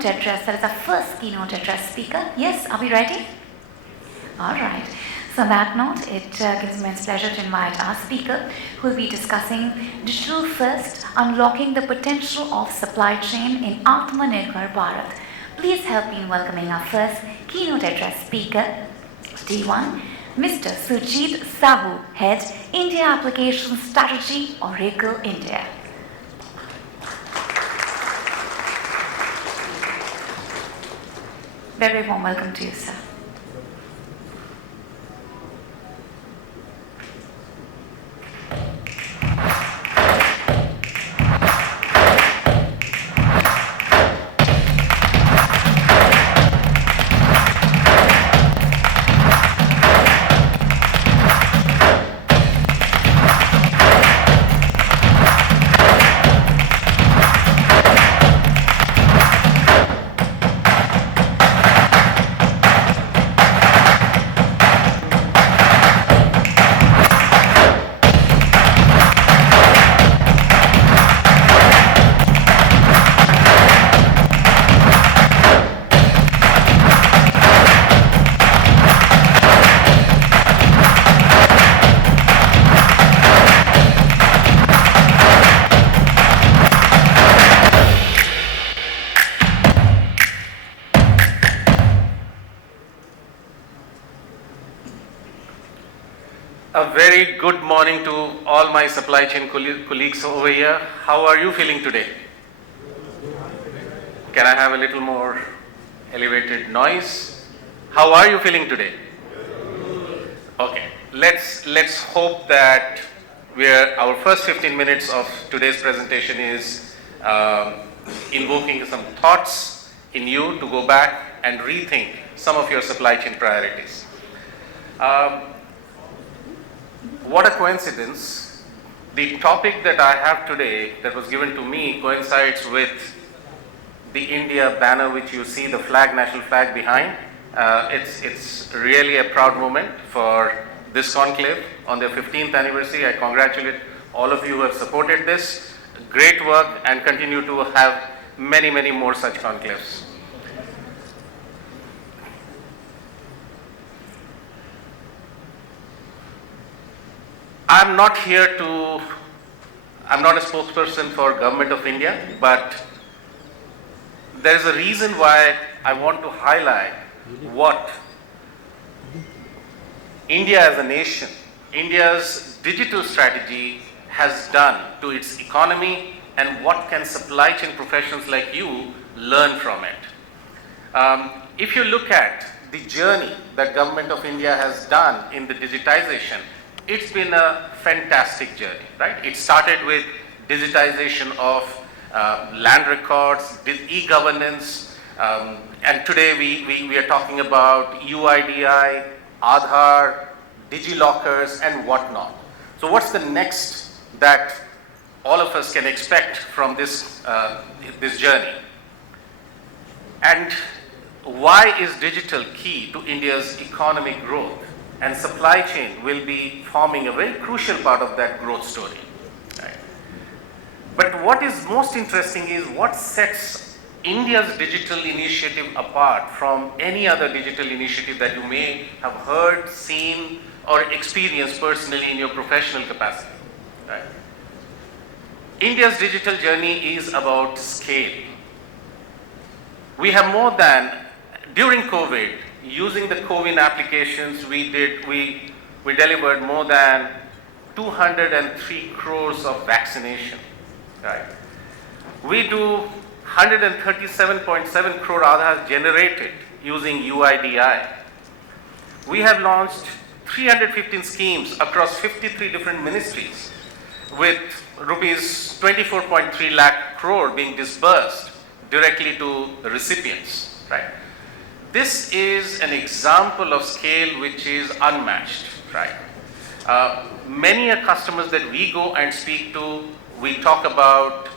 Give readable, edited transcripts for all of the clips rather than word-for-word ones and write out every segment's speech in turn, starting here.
keynote address. That is our first keynote address speaker. Yes, are we ready? All right. So on that note, it gives me immense pleasure to invite our speaker who will be discussing Digital First, Unlocking the Potential of Supply Chain in Atmanirbhar Bharat. Please help me in welcoming our first keynote address speaker, D1, Mr. Sujit Sahu, Head, India Application Strategy, Oracle India. Very warm welcome to you, sir. A very good morning to all my supply chain colleagues over here. How are you feeling today? Can I have a little more elevated noise? How are you feeling today? Okay, let's hope that our first 15 minutes of today's presentation is invoking some thoughts in you to go back and rethink some of your supply chain priorities. What a coincidence. The topic that I have today that was given to me coincides with the India banner which you see, the flag, national flag behind. It's really a proud moment for this conclave on their 15th anniversary. I congratulate all of you who have supported this. Great work, and continue to have many, many more such conclaves. I'm not a spokesperson for Government of India, but there is a reason why I want to highlight what India as a nation, India's digital strategy has done to its economy, and what can supply chain professionals like you learn from it. If you look at the journey that Government of India has done in the digitization, it's been a fantastic journey, right? It started with digitization of land records, e-governance, and today we are talking about UIDI, Aadhaar, DigiLockers, and whatnot. So what's the next that all of us can expect from this journey? And why is digital key to India's economic growth? And supply chain will be forming a very crucial part of that growth story. Right? But what is most interesting is what sets India's digital initiative apart from any other digital initiative that you may have heard, seen, or experienced personally in your professional capacity. Right? India's digital journey is about scale. We have more than, during COVID, using the COVID applications, we delivered more than 203 crores of vaccination, right? We do 137.7 crore Aadhaars generated using UIDI. We have launched 315 schemes across 53 different ministries with rupees 24.3 lakh crore being disbursed directly to the recipients, right? This is an example of scale which is unmatched, right? Many customers that we go and speak to, we talk about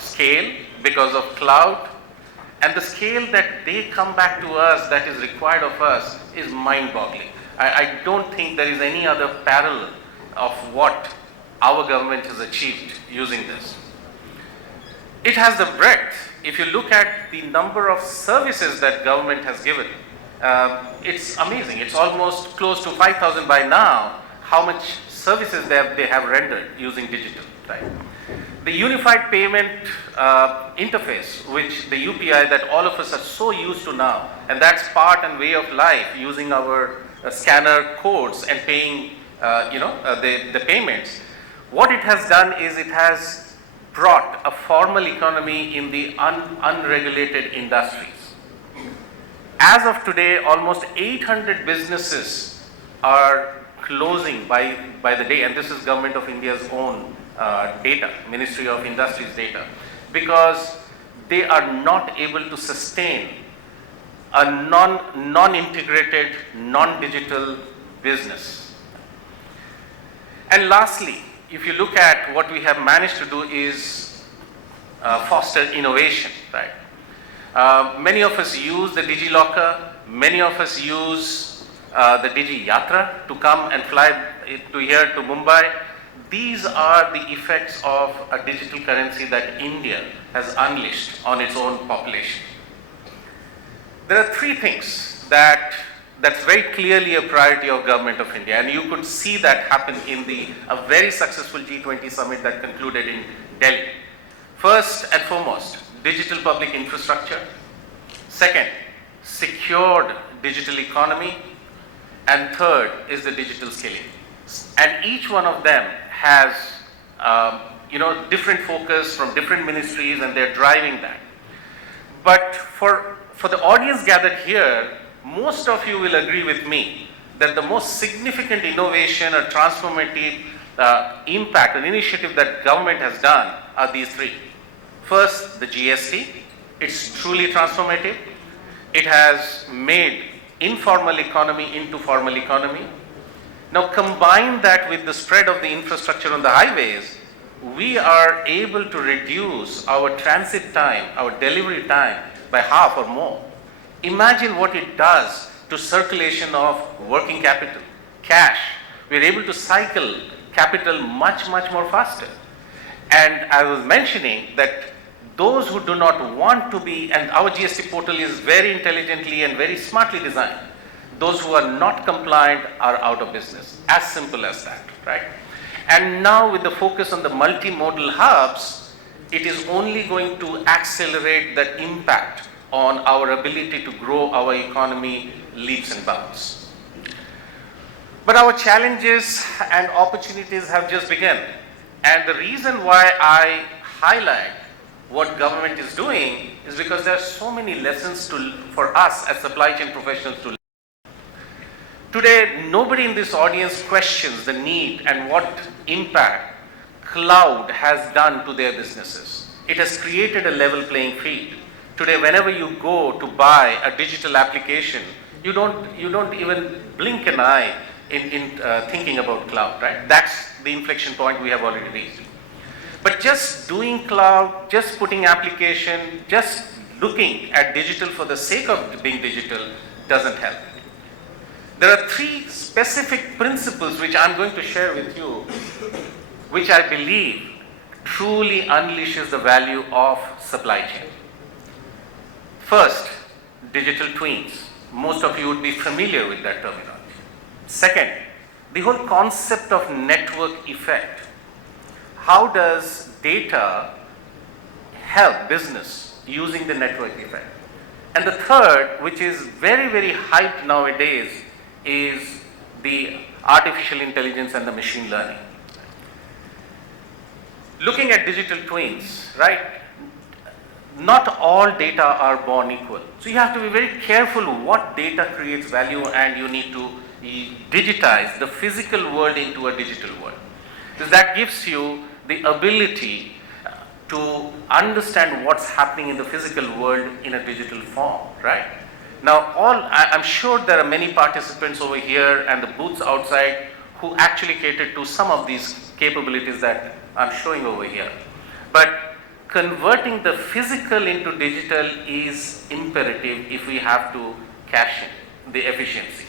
scale because of cloud, and the scale that they come back to us that is required of us is mind-boggling. I don't think there is any other parallel of what our government has achieved using this. It has the breadth. If you look at the number of services that government has given, it's amazing. It's almost close to 5,000 by now, how much services they have rendered using digital, right? The unified payment interface, which the UPI that all of us are so used to now, and that's part and way of life, using our scanner codes and paying the payments. What it has done is it has brought a formal economy in the unregulated industries. As of today, almost 800 businesses are closing by the day, and this is Government of India's own data, Ministry of Industries data, because they are not able to sustain a non-integrated, non-digital business. And lastly, if you look at what we have managed to do is foster innovation, right? Many of us use the DigiLocker, many of us use the Digi Yatra to come and fly to here to Mumbai. These are the effects of a digital currency that India has unleashed on its own population. There are three things that's very clearly a priority of Government of India, and you could see that happen in a very successful G20 summit that concluded in Delhi. First and foremost, digital public infrastructure. Second, secured digital economy. And third is the digital skilling. And each one of them has different focus from different ministries, and they're driving that. But for the audience gathered here, most of you will agree with me that the most significant innovation or transformative impact and initiative that government has done are these three. First, the GST. It's truly transformative. It has made informal economy into formal economy. Now combine that with the spread of the infrastructure on the highways, we are able to reduce our transit time, our delivery time by half or more. Imagine what it does to circulation of working capital, cash. We're able to cycle capital much more faster. And I was mentioning that those who do not want to be, and our GST portal is very intelligently and very smartly designed, those who are not compliant are out of business. As simple as that, right? And now with the focus on the multimodal hubs, it is only going to accelerate the impact on our ability to grow our economy leaps and bounds. But our challenges and opportunities have just begun. And the reason why I highlight what government is doing is because there are so many lessons for us as supply chain professionals to learn. Today, nobody in this audience questions the need and what impact cloud has done to their businesses. It has created a level playing field. Today, whenever you go to buy a digital application, you don't even blink an eye in thinking about cloud, right? That's the inflection point we have already reached. But just doing cloud, just putting application, just looking at digital for the sake of being digital doesn't help. There are three specific principles which I'm going to share with you, which I believe truly unleashes the value of supply chain. First, digital twins. Most of you would be familiar with that terminology. Second, the whole concept of network effect. How does data help business using the network effect? And the third, which is very hyped nowadays, is the artificial intelligence and the machine learning. Looking at digital twins, right? Not all data are born equal. So you have to be very careful what data creates value, and you need to digitize the physical world into a digital world. Because that gives you the ability to understand what's happening in the physical world in a digital form, right? Now, I'm sure there are many participants over here and the booths outside who actually cater to some of these capabilities that I'm showing over here. But converting the physical into digital is imperative if we have to cash in the efficiency.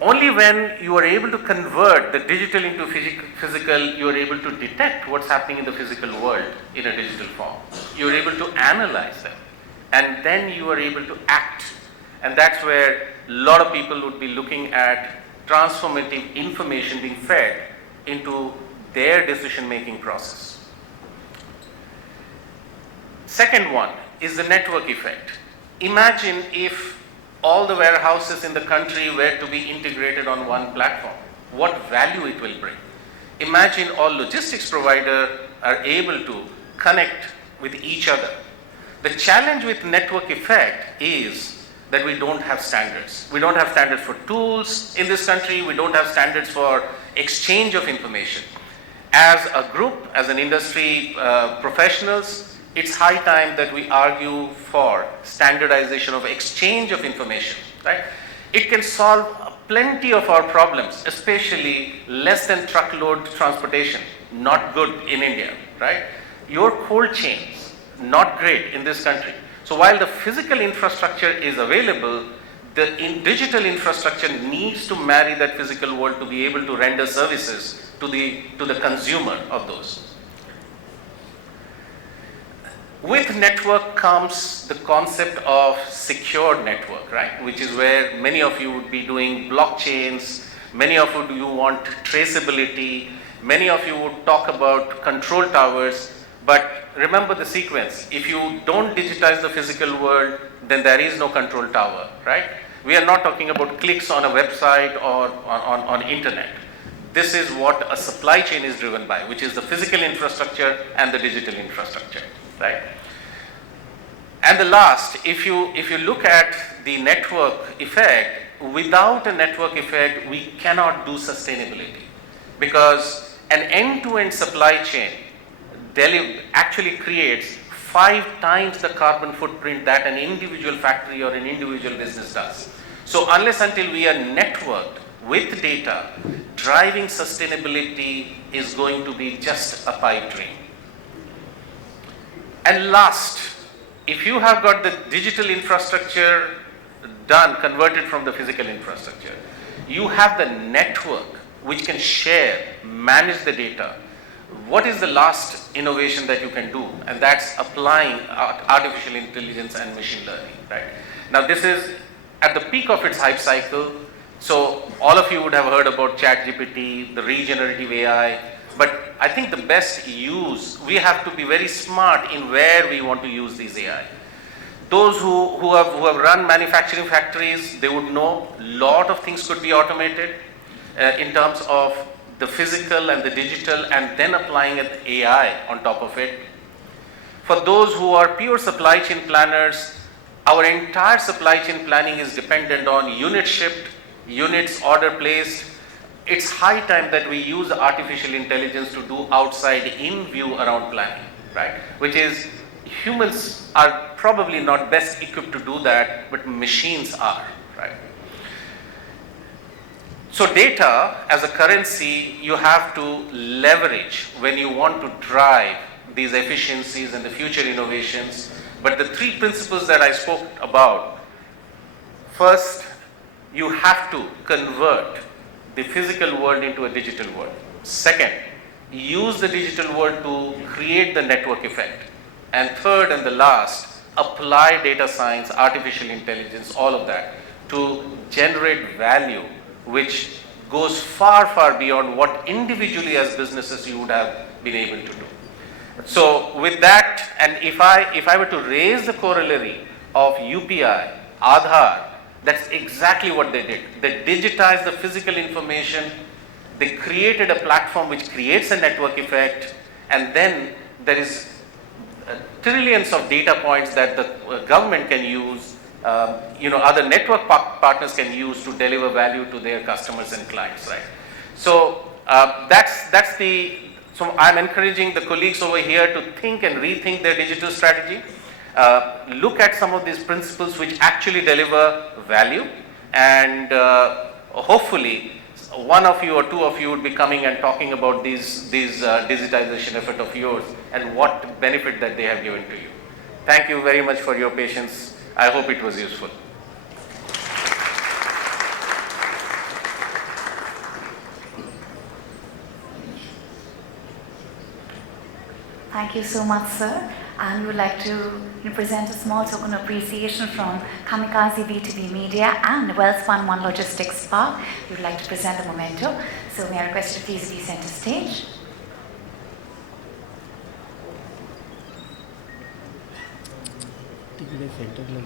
Only when you are able to convert the digital into physical, you are able to detect what's happening in the physical world in a digital form. You are able to analyze them, and then you are able to act. And that's where a lot of people would be looking at transformative information being fed into their decision-making process. Second one is the network effect. Imagine if all the warehouses in the country were to be integrated on one platform. What value it will bring. Imagine all logistics providers are able to connect with each other. The challenge with network effect is that we don't have standards. We don't have standards for tools in this country. We don't have standards for exchange of information. As a group, as an industry professionals, it's high time that we argue for standardization of exchange of information, right? It can solve plenty of our problems, especially less than truckload transportation, not good in India, right? Your cold chains, not great in this country. So while the physical infrastructure is available, the digital infrastructure needs to marry that physical world to be able to render services to the consumer of those. With network comes the concept of secure network, right? Which is where many of you would be doing blockchains, many of you want traceability, many of you would talk about control towers, but remember the sequence. If you don't digitize the physical world, then there is no control tower, right? We are not talking about clicks on a website or on internet. This is what a supply chain is driven by, which is the physical infrastructure and the digital infrastructure. Right? And the last, if you look at the network effect, without a network effect, we cannot do sustainability, because an end-to-end supply chain actually creates 5 times the carbon footprint that an individual factory or an individual business does. So unless until we are networked with data, driving sustainability is going to be just a pipe dream. And last, if you have got the digital infrastructure done, converted from the physical infrastructure, you have the network which can share, manage the data. What is the last innovation that you can do? And that's applying artificial intelligence and machine learning, right? Now this is at the peak of its hype cycle. So all of you would have heard about ChatGPT, the regenerative AI, but I think the best use, we have to be very smart in where we want to use these AI. Those who have run manufacturing factories, they would know a lot of things could be automated in terms of the physical and the digital, and then applying an AI on top of it. For those who are pure supply chain planners, our entire supply chain planning is dependent on unit shipped, units order placed. It's high time that we use artificial intelligence to do outside in view around planning, right? Which is, humans are probably not best equipped to do that, but machines are, right? So data as a currency, you have to leverage when you want to drive these efficiencies and the future innovations. But the 3 principles that I spoke about, first, you have to convert the physical world into a digital world. Second, use the digital world to create the network effect. And third and the last, apply data science, artificial intelligence, all of that to generate value which goes far, far beyond what individually as businesses you would have been able to do. So with that, and if I were to raise the corollary of UPI, Aadhaar, that's exactly what they did. They digitized the physical information, they created a platform which creates a network effect, and then there is trillions of data points that the government can use, other network partners can use to deliver value to their customers and clients, right? So so I'm encouraging the colleagues over here to think and rethink their digital strategy. Look at some of these principles which actually deliver value, and hopefully one of you or 2 of you would be coming and talking about these digitization effort of yours and what benefit that they have given to you. Thank you very much for your patience. I hope it was useful. Thank you so much, sir. And we would like to present a small token of appreciation from Kamikaze B2B Media and Wellspun One Logistics Park. We would like to present a memento. So we are requested to please be sent to stage. तिकडे सेंटरला